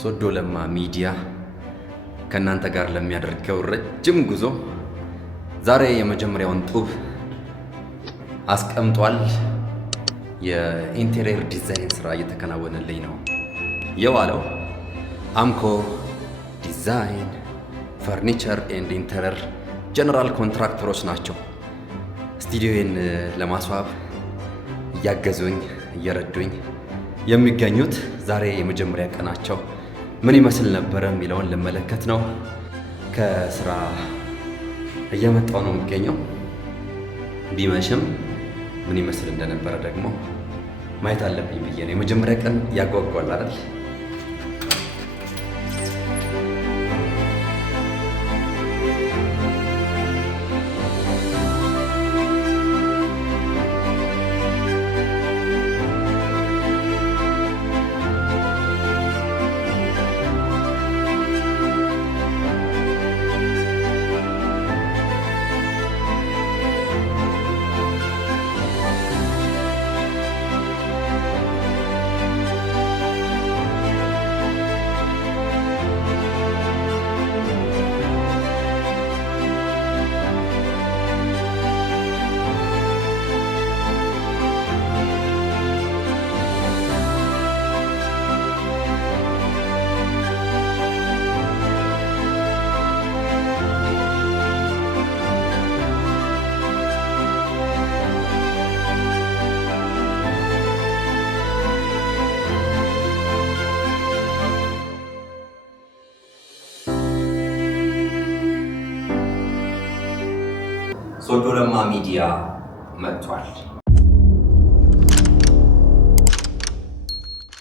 ሶዶ ለማ ሚዲያ ከእናንተ ጋር ለሚያደርገው ረጅም ጉዞ ዛሬ የመጀመሪያውን ጡብ አስቀምጧል። የኢንቴሪየር ዲዛይን ስራ እየተከናወነልኝ ነው የዋለው። አምኮ ዲዛይን ፈርኒቸር ኤንድ ኢንተሪየር ጀነራል ኮንትራክተሮች ናቸው ስቱዲዮን ለማስዋብ እያገዙኝ እየረዱኝ የሚገኙት። ዛሬ የመጀመሪያ ቀናቸው ምን ይመስል ነበር የሚለውን ልመለከት ነው። ከስራ እየመጣው ነው የሚገኘው። ቢመሽም ምን ይመስል እንደነበረ ደግሞ ማየት አለብኝ ብዬ ነው። የመጀመሪያ ቀን ያጓጓል አይደል? ሶዶ ለማ ሚዲያ መጥቷል።